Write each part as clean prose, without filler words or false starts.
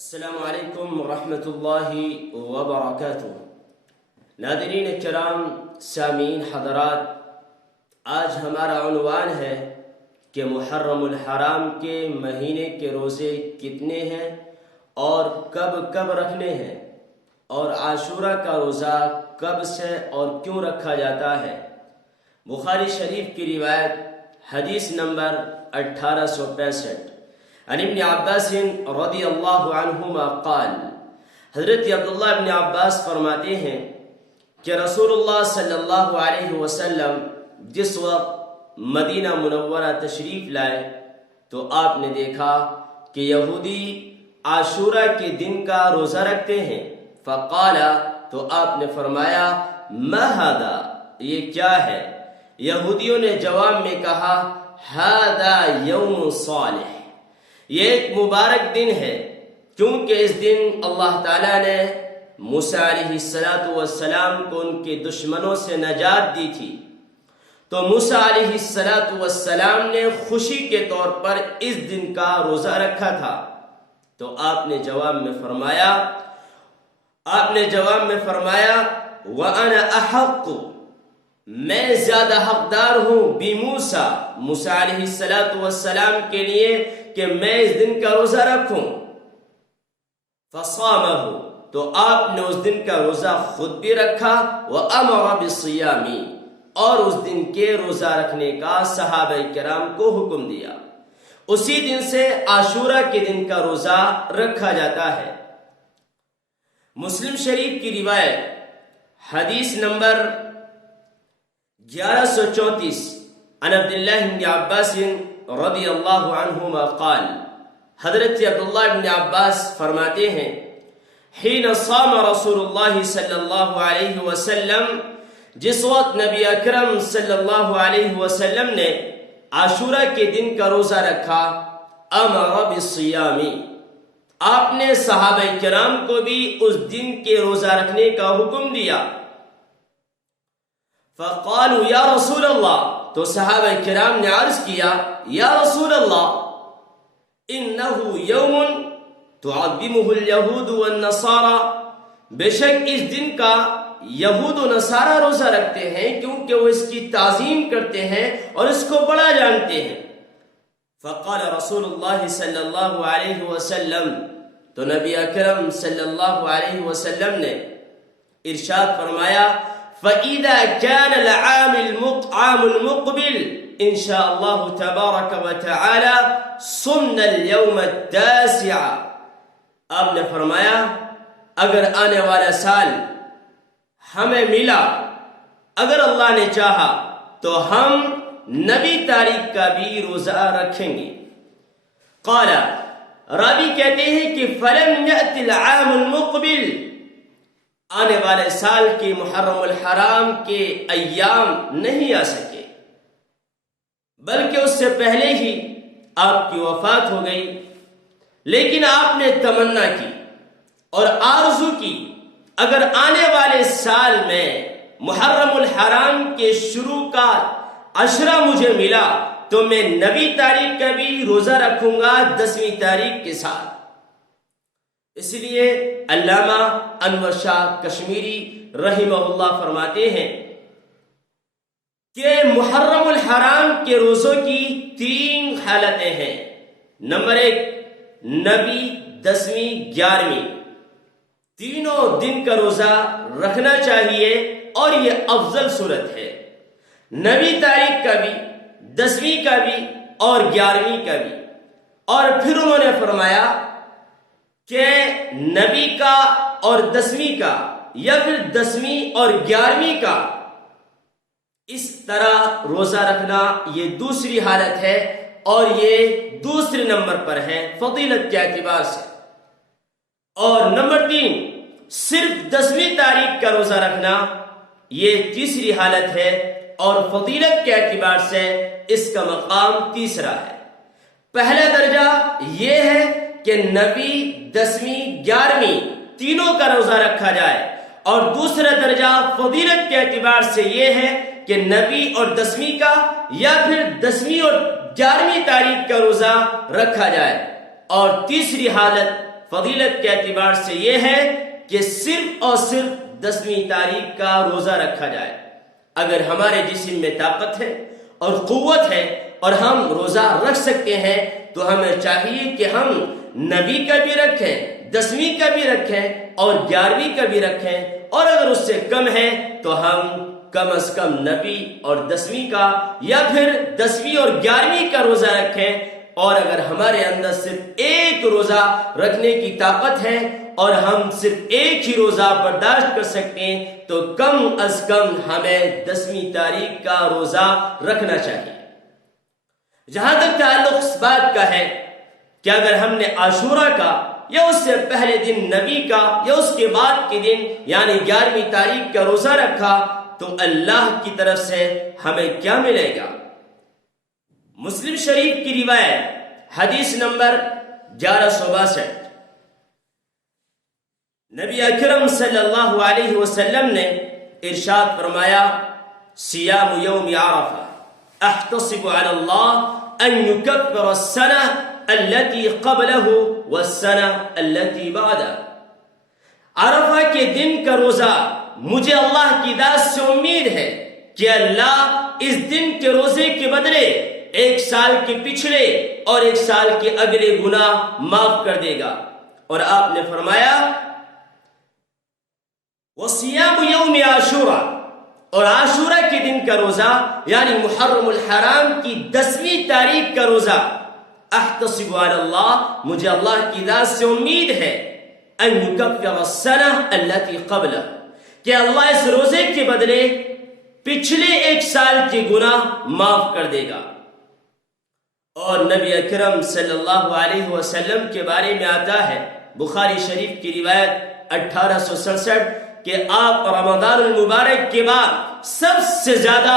السلام علیکم ورحمۃ اللہ وبرکاتہ۔ ناظرین کرام، سامعین حضرات، آج ہمارا عنوان ہے کہ محرم الحرام کے مہینے کے روزے کتنے ہیں اور کب کب رکھنے ہیں، اور عاشورہ کا روزہ کب سے اور کیوں رکھا جاتا ہے۔ بخاری شریف کی روایت حدیث نمبر 1865، عن ابن عباس رضی اللہ عنہما قال، حضرت عبداللہ ابن عباس فرماتے ہیں کہ رسول اللہ صلی اللہ علیہ وسلم جس وقت مدینہ منورہ تشریف لائے تو آپ نے دیکھا کہ یہودی عاشورہ کے دن کا روزہ رکھتے ہیں۔ فقال، تو آپ نے فرمایا، ما ھذا، یہ کیا ہے؟ یہودیوں نے جواب میں کہا، ھذا یوم صالح، یہ ایک مبارک دن ہے، کیونکہ اس دن اللہ تعالیٰ نے موسیٰ علیہ السلام کو ان کے دشمنوں سے نجات دی تھی، تو موسیٰ علیہ السلام نے خوشی کے طور پر اس دن کا روزہ رکھا تھا۔ تو آپ نے جواب میں فرمایا وَأَنَا أَحَقُّ، میں زیادہ حقدار ہوں بموسیٰ، موسیٰ علیہ السلام کے لیے کہ میں اس دن کا روزہ رکھوں۔ فصامہ، تو آپ نے اس دن کا روزہ خود بھی رکھا، وَأَمَرَ بِالصِّيَامِ، اور اس دن کے روزہ رکھنے کا صحابہ کرام کو حکم دیا۔ اسی دن سے عاشورہ کے دن کا روزہ رکھا جاتا ہے۔ مسلم شریف کی روایت حدیث نمبر 1134، عن عبداللہ بن عباس رضی اللہ عنہما قال، حضرت عبداللہ بن عباس فرماتے ہیں، حین صام رسول اللہ صلی اللہ علیہ وسلم، جس وقت نبی اکرم صلی اللہ علیہ وسلم نے عاشورہ کے دن کا روزہ رکھا، امر بالصیام، آپ نے صحابہ کرام کو بھی اس دن کے روزہ رکھنے کا حکم دیا۔ فقالوا یا رسول اللہ، تو صحابہ کرام نے عرض کیا، یا رسول اللہ، انہو یوم تعظمہ الیہود والنصارى، بے شک اس دن کا یہود و نصارہ روزہ رکھتے ہیں کیونکہ وہ اس کی تعظیم کرتے ہیں اور اس کو بڑا جانتے ہیں۔ فقال رسول اللہ صلی اللہ علیہ وسلم، تو نبی اکرم صلی اللہ علیہ وسلم نے ارشاد فرمایا، فَإِذَا كَانَ الْعَامُ الْمُقْبِلِ إِنْ شَاءَ اللَّهُ تَبَارَكَ وَتَعَالَى صُمْنَا الْيَوْمَ التَّاسِعَ، آپ نے فرمایا اگر آنے والا سال ہمیں ملا، اگر اللہ نے چاہا تو ہم 9 تاریخ کا بھی روزہ رکھیں گے۔ قال، راوی کہتے ہیں کہ فَلَمْ يَأْتِ الْعَامُ الْمُقْبِلِ، آنے والے سال کے محرم الحرام کے ایام نہیں آ سکے، بلکہ اس سے پہلے ہی آپ کی وفات ہو گئی۔ لیکن آپ نے تمنا کی اور آرزو کی، اگر آنے والے سال میں محرم الحرام کے شروع کا عشرہ مجھے ملا تو میں 9 تاریخ کا بھی روزہ رکھوں گا 10ویں تاریخ کے ساتھ۔ اس لیے علامہ انور شاہ کشمیری رحمہ اللہ فرماتے ہیں کہ محرم الحرام کے روزوں کی 3 حالتیں ہیں۔ نمبر 1، 9، 10ویں، 11ویں، تینوں دن کا روزہ رکھنا چاہیے اور یہ افضل صورت ہے، 9 تاریخ کا بھی، 10ویں کا بھی اور 11ویں کا بھی۔ اور پھر انہوں نے فرمایا کہ 9 کا اور 10ویں کا، یا پھر 10ویں اور 11ویں کا، اس طرح روزہ رکھنا یہ دوسری حالت ہے، اور یہ دوسرے نمبر پر ہے فضیلت کے اعتبار سے۔ اور نمبر 3، صرف 10ویں تاریخ کا روزہ رکھنا یہ تیسری حالت ہے، اور فضیلت کے اعتبار سے اس کا مقام تیسرا ہے۔ پہلا درجہ یہ ہے کہ 9، 10ویں، 11ویں تینوں کا روزہ رکھا جائے، اور دوسرا درجہ فضیلت کے اعتبار سے یہ ہے کہ 9 اور 10ویں کا، یا پھر 10ویں اور 11ویں تاریخ کا روزہ رکھا جائے، اور تیسری حالت فضیلت کے اعتبار سے یہ ہے کہ صرف اور صرف 10ویں تاریخ کا روزہ رکھا جائے۔ اگر ہمارے جسم میں طاقت ہے اور قوت ہے اور ہم روزہ رکھ سکتے ہیں تو ہمیں چاہیے کہ ہم نبی کا بھی رکھیں، 10ویں کا بھی رکھیں اور 11ویں کا بھی رکھیں، اور اگر اس سے کم ہے تو ہم کم از کم نبی اور 10ویں کا یا پھر 10ویں اور 11ویں کا روزہ رکھیں۔ اور اگر ہمارے اندر صرف ایک روزہ رکھنے کی طاقت ہے اور ہم صرف ایک ہی روزہ برداشت کر سکتے ہیں تو کم از کم ہمیں 10ویں تاریخ کا روزہ رکھنا چاہیے۔ جہاں تک تعلق اس بات کا ہے کہ اگر ہم نے عاشورہ کا یا اس سے پہلے دن نبی کا یا اس کے بعد کے دن یعنی 11ویں تاریخ کا روزہ رکھا تو اللہ کی طرف سے ہمیں کیا ملے گا؟ مسلم شریف کی روایت حدیث نمبر 1162، نبی اکرم صلی اللہ علیہ وسلم نے ارشاد فرمایا، صیام یوم عرفہ احتسب علی اللہ ان یکفر السنہ التي قبلہ والسنہ التي بعدہ۔ عرفہ کے دن کا روزہ مجھے اللہ کی ذات سے امید ہے کہ اللہ اس دن کے روزے کے بدلے ایک سال کے پچھلے اور ایک سال کے اگلے گناہ معاف کر دے گا۔ اور آپ نے فرمایا وصیام یوم عاشورہ، اور عاشورہ کے دن کا روزہ یعنی محرم الحرام کی 10ویں تاریخ کا روزہ، احتسب علی اللہ مجھے اللہ کی ذات سے امید ہے، ان یکفر السنہ التي قبلہ کہ اللہ اس روزے کے بدلے پچھلے ایک سال کے گناہ معاف کر دے گا۔ اور نبی اکرم صلی اللہ علیہ وسلم کے بارے میں آتا ہے بخاری شریف کی روایت 1867 کہ آپ رمضان المبارک کے بعد سب سے زیادہ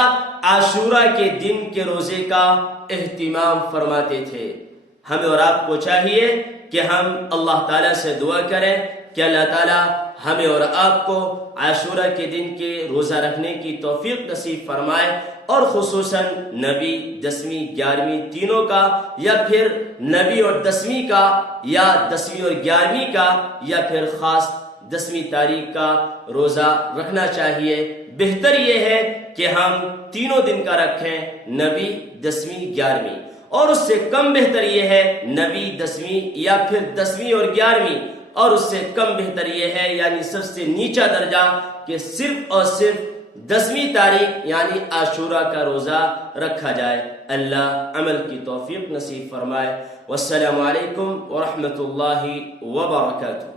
عاشورہ کے دن کے روزے کا اہتمام فرماتے تھے۔ ہمیں اور آپ کو چاہیے کہ ہم اللہ تعالیٰ سے دعا کریں کہ اللہ تعالیٰ ہمیں اور آپ کو عاشورہ کے دن کے روزہ رکھنے کی توفیق نصیب فرمائے، اور خصوصاً نبی 10ویں 11ویں تینوں کا یا پھر نبی اور 10ویں کا یا 10ویں اور 11ویں کا یا پھر خاص 10ویں تاریخ کا روزہ رکھنا چاہیے۔ بہتر یہ ہے کہ ہم تینوں دن کا رکھیں، نبی 10ویں 11ویں، اور اس سے کم بہتر یہ ہے نبی 10ویں یا پھر 10ویں اور 11ویں، اور اس سے کم بہتر یہ ہے یعنی سب سے نیچا درجہ کہ صرف اور صرف 10ویں تاریخ یعنی عاشورہ کا روزہ رکھا جائے۔ اللہ عمل کی توفیق نصیب فرمائے۔ والسلام علیکم ورحمۃ اللہ وبرکاتہ۔